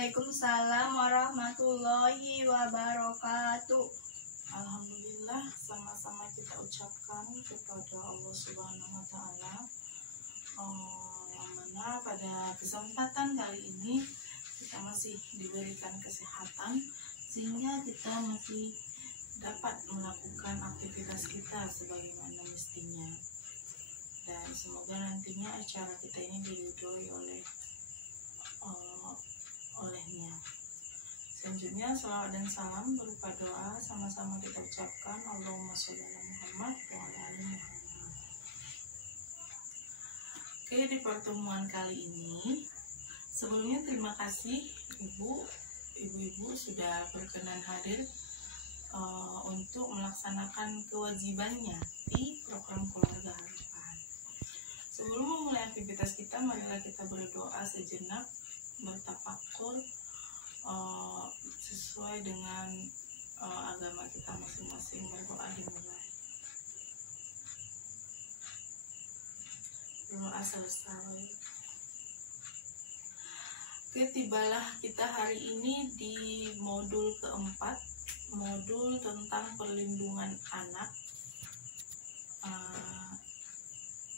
Waalaikumsalam warahmatullahi wabarakatuh. Alhamdulillah, sama-sama kita ucapkan kepada Allah Subhanahu wa Ta'ala, yang mana pada kesempatan kali ini kita masih diberikan kesehatan sehingga kita masih dapat melakukan aktivitas kita sebagaimana mestinya, dan semoga nantinya acara kita ini diridhoi olehnya. Selanjutnya salawat dan salam berupa doa sama-sama kita ucapkan. Allahumma sholli ala Muhammad wa ala ali Muhammad. Oke, di pertemuan kali ini sebelumnya terima kasih ibu-ibu sudah berkenan hadir untuk melaksanakan kewajibannya di program Keluarga Harapan. Sebelum memulai aktivitas kita, marilah kita berdoa sejenak, bertafakur sesuai dengan agama kita masing-masing. Berdoa dimulai. Berdoa selesai. Oke, tibalah kita hari ini di modul keempat, modul tentang perlindungan anak.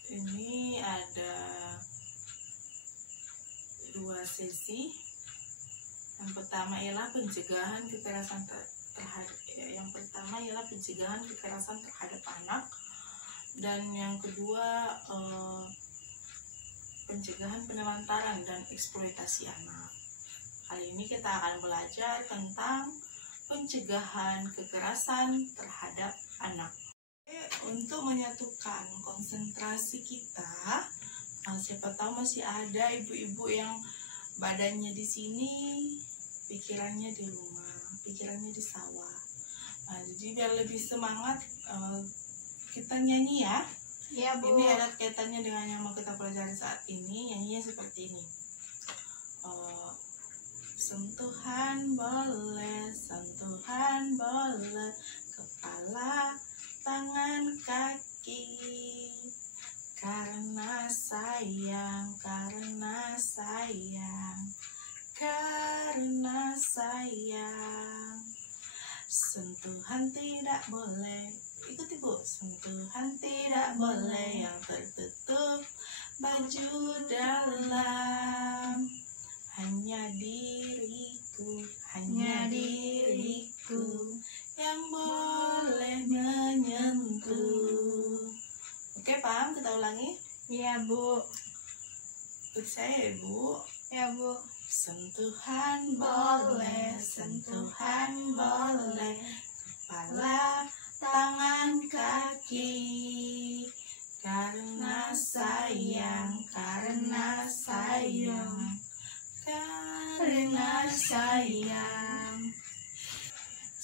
Ini ada 2 sesi. Yang pertama ialah pencegahan kekerasan terhadap anak, dan yang kedua pencegahan penelantaran dan eksploitasi anak. Kali ini kita akan belajar tentang pencegahan kekerasan terhadap anak. Untuk menyatukan konsentrasi kita, siapa tahu masih ada ibu-ibu yang badannya di sini, pikirannya di rumah, pikirannya di sawah. Jadi biar lebih semangat, kita nyanyi ya. Iya, Bu. Ini ada kaitannya dengan yang mau kita pelajari saat ini. Nyanyinya seperti ini. Sentuhan boleh, kepala, tangan, kaki, karena sayang, sentuhan tidak boleh. Ikuti, Bu. Sentuhan tidak boleh yang tertutup baju dalam, hanya diriku yang boleh menyentuh. Oke, paham? Kita ulangi. Iya, Bu. Ikut saya, Bu. Ya, Bu. Sentuhan boleh, kepala, tangan, kaki, karena sayang.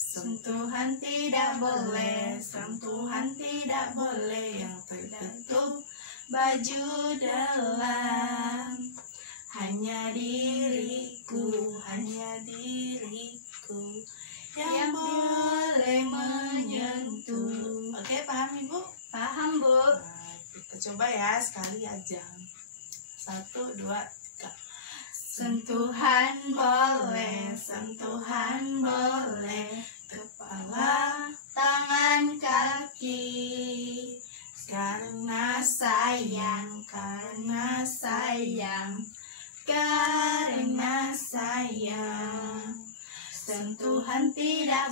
Sentuhan tidak boleh yang tertutup baju dalam, hanya diriku yang boleh menyentuh. Oke, paham Ibu? Paham, Bu. Nah, kita coba ya sekali aja. 1, 2, 3. Sentuhan boleh, kepala, tangan, kaki, karena sayang. Sentuhan tidak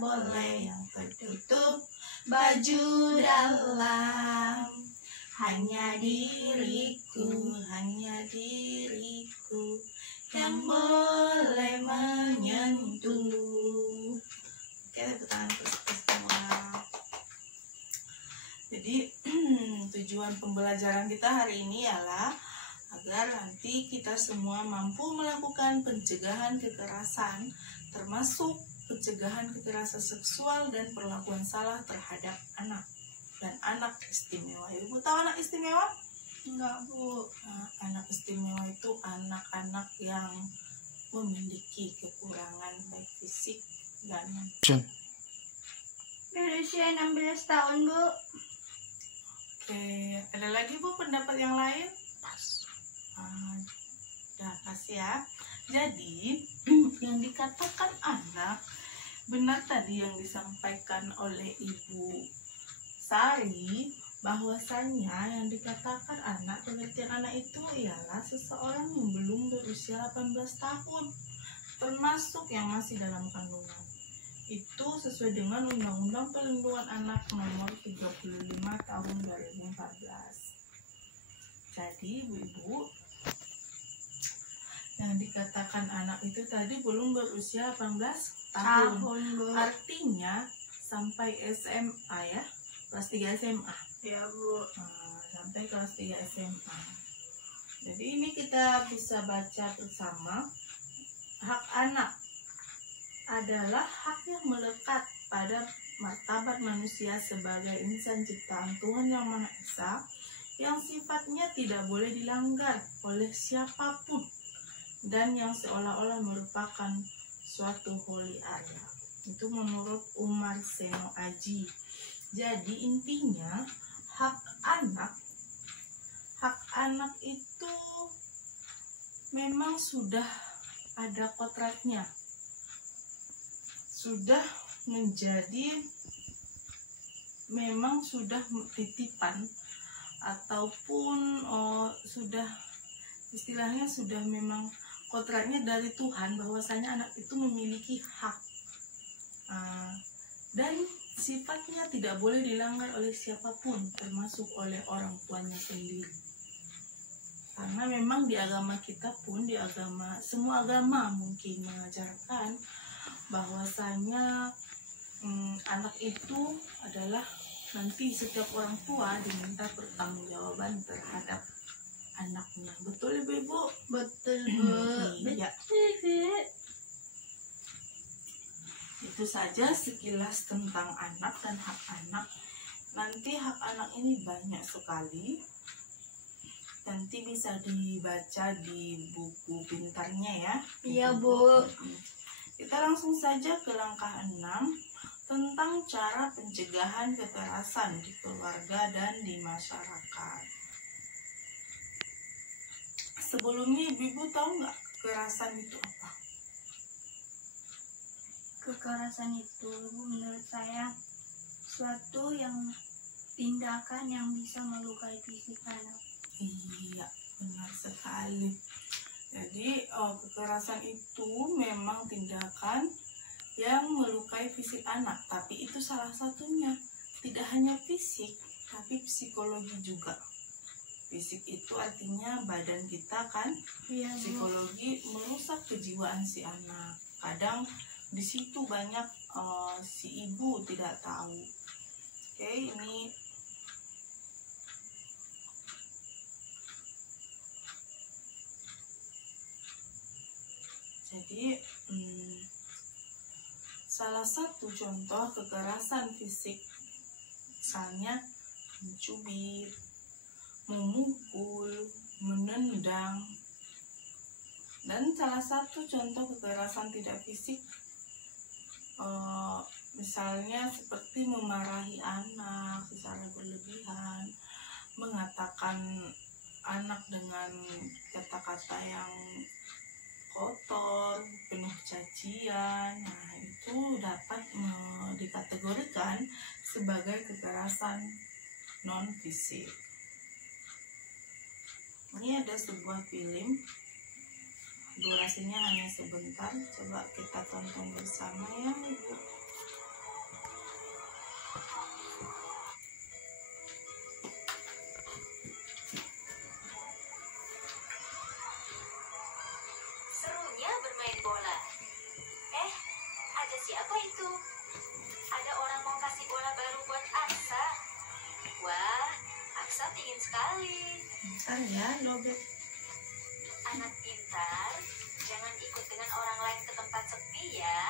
boleh yang tertutup baju dalam, hanya diriku yang boleh menyentuh. Oke, tepuk tangan terus semua. Jadi tujuan pembelajaran kita hari ini ialah agar nanti kita semua mampu melakukan pencegahan kekerasan, termasuk pencegahan kekerasan seksual dan perlakuan salah terhadap anak dan anak istimewa. Ibu tahu anak istimewa? Enggak, Bu. Nah, anak istimewa itu anak-anak yang memiliki kekurangan baik fisik dan mental. Berusia 16 tahun, Bu. Oke, ada lagi Bu pendapat yang lain? Udah pas ya. Jadi yang dikatakan anak, benar tadi yang disampaikan oleh Ibu Sari, bahwasannya yang dikatakan anak, pengertian anak itu ialah seseorang yang belum berusia 18 tahun, termasuk yang masih dalam kandungan. Itu sesuai dengan Undang-Undang Perlindungan Anak Nomor 35 Tahun 2014. Jadi ibu-ibu, yang dikatakan anak itu tadi belum berusia 18 tahun. Bu. Artinya sampai SMA ya, kelas 3 SMA. Ya, Bu. Sampai kelas 3 SMA. Jadi ini kita bisa baca bersama. Hak anak adalah hak yang melekat pada martabat manusia sebagai insan ciptaan Tuhan Yang Maha Esa, yang sifatnya tidak boleh dilanggar oleh siapapun dan yang seolah-olah merupakan suatu holy area. Itu menurut Umar Seno Aji. Jadi intinya hak anak itu memang sudah ada kontraknya, sudah menjadi, memang sudah titipan ataupun sudah istilahnya sudah memang kontraknya dari Tuhan, bahwasanya anak itu memiliki hak dan sifatnya tidak boleh dilanggar oleh siapapun, termasuk oleh orang tuanya sendiri. Karena memang di agama kita pun, di agama, semua agama mungkin mengajarkan bahwasanya anak itu adalah nanti setiap orang tua diminta pertanggungjawaban terhadap anaknya. Betul ibu-ibu? Betul, Bu. Iya. Itu saja sekilas tentang anak dan hak anak. Nanti hak anak ini banyak sekali. Nanti bisa dibaca di buku pintarnya ya. Iya, Bu. Kita langsung saja ke langkah 6 tentang cara pencegahan kekerasan di keluarga dan di masyarakat. Sebelumnya ibu-ibu tahu nggak kekerasan itu apa? Kekerasan itu, Bu, menurut saya suatu tindakan yang bisa melukai fisik anak. Iya, benar sekali. Jadi kekerasan itu memang tindakan yang melukai fisik anak, tapi itu salah satunya. Tidak hanya fisik, tapi psikologi juga. Fisik itu artinya badan kita kan, Iya, Bu. psikologi merusak kejiwaan si anak. Kadang di situ banyak si ibu tidak tahu. Oke, ini jadi salah satu contoh kekerasan fisik, misalnya mencubit, memukul, menendang. Dan salah satu contoh kekerasan tidak fisik misalnya seperti memarahi anak secara berlebihan, mengatakan anak dengan kata-kata yang kotor, penuh cacian. Nah, itu dapat dikategorikan sebagai kekerasan non fisik. Ini ada sebuah film, durasinya hanya sebentar, coba kita tonton bersama ya ibu. Serunya bermain bola. Ada siapa itu? Ada orang mau kasih bola baru buat Aksa. Wah, Aksa pingin sekali. Bentar ya, lobet. Anak pintar, jangan ikut dengan orang lain ke tempat sepi ya.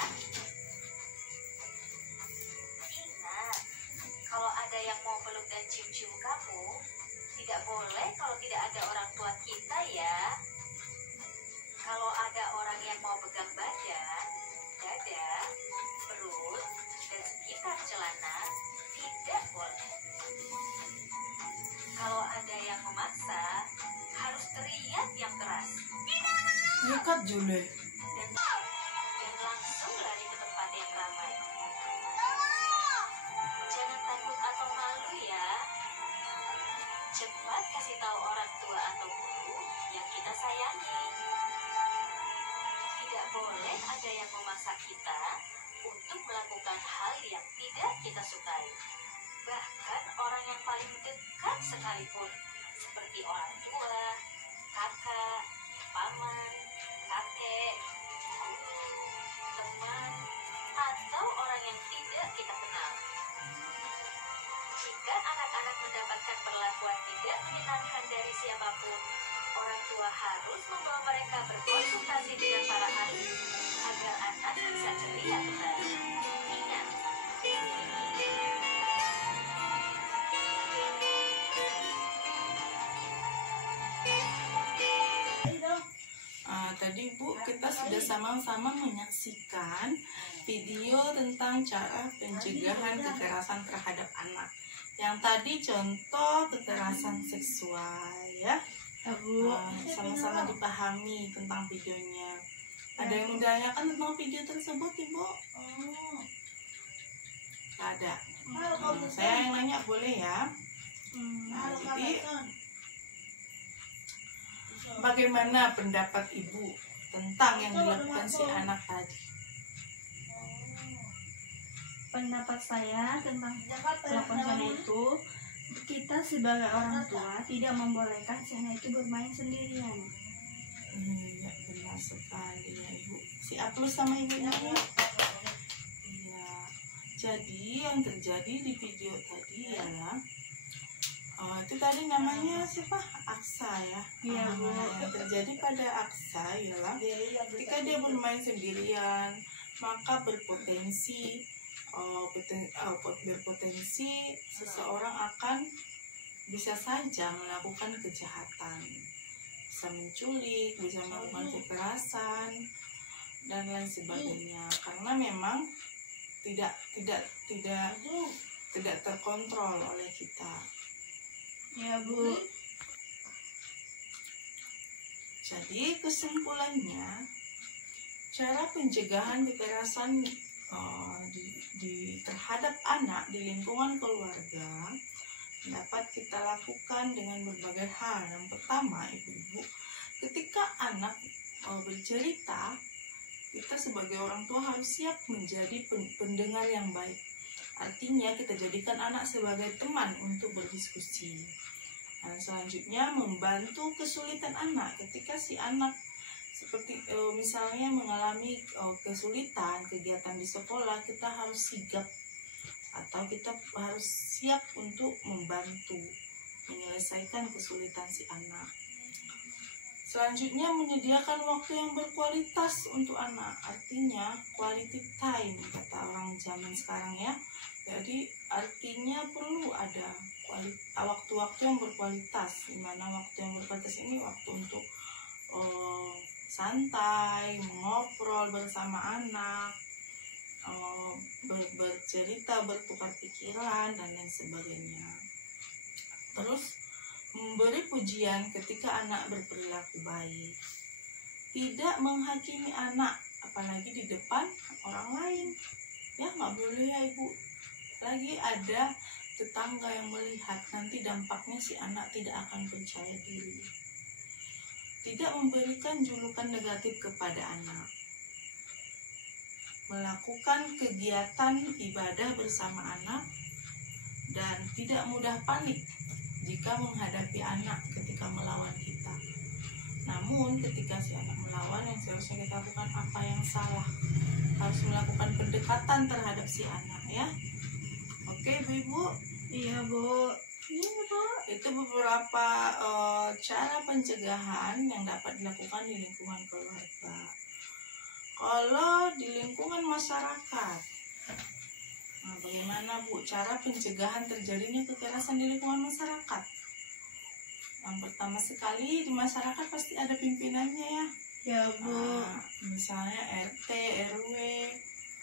Ingat, kalau ada yang mau peluk dan cium-cium kamu, tidak boleh kalau tidak ada orang tua kita ya. Kalau ada orang yang mau pegang badan, dada, perut, dan sekitar celana, tidak boleh. Kalau ada yang memaksa, harus teriak yang keras. Tidak! Jule. dan langsung lari ke tempat yang ramai. Jangan takut atau malu ya. Cepat kasih tahu orang tua atau guru yang kita sayangi. Tidak boleh ada yang memaksa kita untuk melakukan hal yang tidak kita sukai. Bahkan orang yang paling dekat sekalipun, seperti orang tua, kakak, paman, kakek, guru, teman, atau orang yang tidak kita kenal. Jika anak-anak mendapatkan perlakuan tidak menyenangkan dari siapapun, orang tua harus membawa mereka berkonsultasi dengan para ahli agar anak bisa ceria kembali. Ingat, Tadi Bu, kita sudah sama-sama menyaksikan video tentang cara pencegahan kekerasan terhadap anak. Yang tadi contoh kekerasan seksual ya. Sama-sama dipahami tentang videonya. Ada yang menanyakan tentang video tersebut, Ibu? Ada. Saya yang nanya boleh ya? Jadi bagaimana pendapat Ibu tentang yang dilakukan si anak tadi? Pendapat saya tentang perlakuan si anak itu, kita sebagai orang tua tidak membolehkan si anak itu bermain sendirian. Iya, benar sekali ya Ibu. Si Aplus sama ibunya ya? Iya. Jadi yang terjadi di video tadi ialah itu tadi namanya siapa? Aksa ya. Iya, Bu. Yang terjadi pada Aksa ialah ketika dia bermain sendirian, maka berpotensi seseorang akan bisa saja melakukan kejahatan, bisa menculik, bisa melakukan kekerasan dan lain sebagainya, karena memang tidak terkontrol oleh kita. Ya, Bu. Jadi kesimpulannya, cara pencegahan kekerasan terhadap anak di lingkungan keluarga dapat kita lakukan dengan berbagai hal. Yang pertama, ibu-ibu, ketika anak bercerita, kita sebagai orang tua harus siap menjadi pendengar yang baik. Artinya kita jadikan anak sebagai teman untuk berdiskusi. Dan selanjutnya membantu kesulitan anak ketika si anak seperti misalnya mengalami kesulitan kegiatan di sekolah, kita harus sigap atau kita harus siap untuk membantu menyelesaikan kesulitan si anak. Selanjutnya menyediakan waktu yang berkualitas untuk anak, artinya quality time kata orang zaman sekarang ya. Jadi artinya perlu ada waktu-waktu yang berkualitas, dimana waktu yang berkualitas ini waktu untuk santai, mengobrol bersama anak, bercerita, bertukar pikiran dan lain sebagainya. Terus memberi pujian ketika anak berperilaku baik, tidak menghakimi anak apalagi di depan orang lain ya, nggak boleh ya Ibu. Lagi ada tetangga yang melihat, nanti dampaknya si anak tidak akan percaya diri. Tidak memberikan julukan negatif kepada anak, melakukan kegiatan ibadah bersama anak, dan tidak mudah panik jika menghadapi anak ketika melawan kita. Namun ketika si anak melawan, yang seharusnya kita lakukan apa yang salah, harus melakukan pendekatan terhadap si anak ya. Oke Bu-Ibu? Iya, Bu. Iya Bu. Itu beberapa cara pencegahan yang dapat dilakukan di lingkungan keluarga. Kalau di lingkungan masyarakat, nah, bagaimana Bu cara pencegahan terjadinya kekerasan di lingkungan masyarakat? Yang pertama sekali, di masyarakat pasti ada pimpinannya ya. Ya, Bu. Misalnya RT, RW,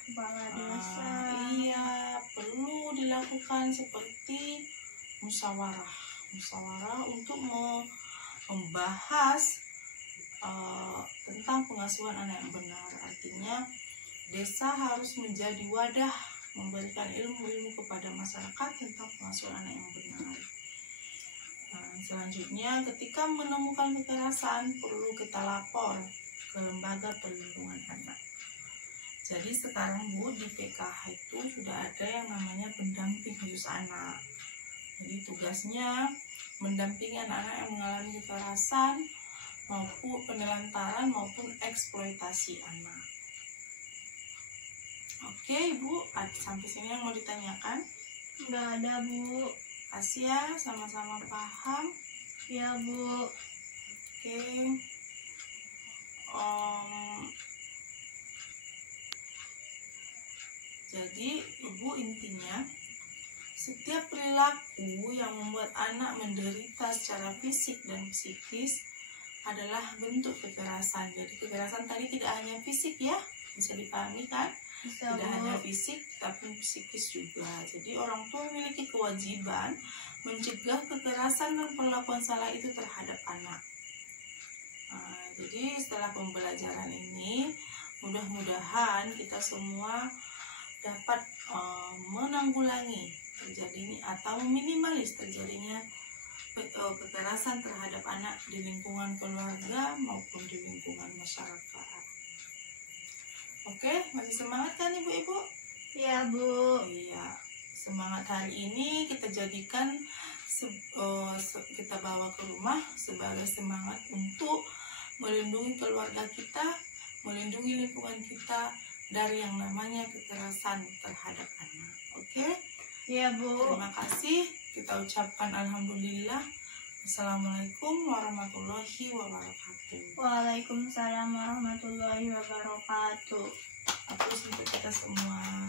Kepala desa. Iya, perlu dilakukan seperti musyawarah untuk membahas tentang pengasuhan anak yang benar. Artinya desa harus menjadi wadah memberikan ilmu-ilmu kepada masyarakat tentang pengasuhan anak yang benar. Selanjutnya, ketika menemukan kekerasan perlu kita lapor ke lembaga perlindungan anak. Jadi sekarang Bu, di PKH itu sudah ada yang namanya pendamping khusus anak. Jadi tugasnya mendampingi anak-anak yang mengalami kekerasan maupun penelantaran maupun eksploitasi anak. Oke Ibu, sampai sini yang mau ditanyakan? Nggak ada Bu. Kasih ya, sama-sama paham. Ya Bu. Oke. Jadi Ibu, intinya setiap perilaku yang membuat anak menderita secara fisik dan psikis adalah bentuk kekerasan. Jadi kekerasan tadi tidak hanya fisik ya, bisa dipahami kan? Bisa, Tidak Bu. hanya fisik tapi psikis juga. Jadi orang tua memiliki kewajiban mencegah kekerasan dan perlakuan salah itu terhadap anak. Jadi setelah pembelajaran ini, mudah-mudahan kita semua dapat menanggulangi terjadinya atau meminimalis terjadinya kekerasan terhadap anak di lingkungan keluarga maupun di lingkungan masyarakat. Oke, masih semangat kan Ibu-Ibu? Iya Bu. Iya, semangat hari ini kita jadikan kita bawa ke rumah sebagai semangat untuk melindungi keluarga kita, melindungi lingkungan kita dari yang namanya kekerasan terhadap anak. Oke? Iya Bu. Terima kasih. Kita ucapkan alhamdulillah. Assalamualaikum warahmatullahi wabarakatuh. Waalaikumsalam warahmatullahi wabarakatuh. Aku untuk kita semua.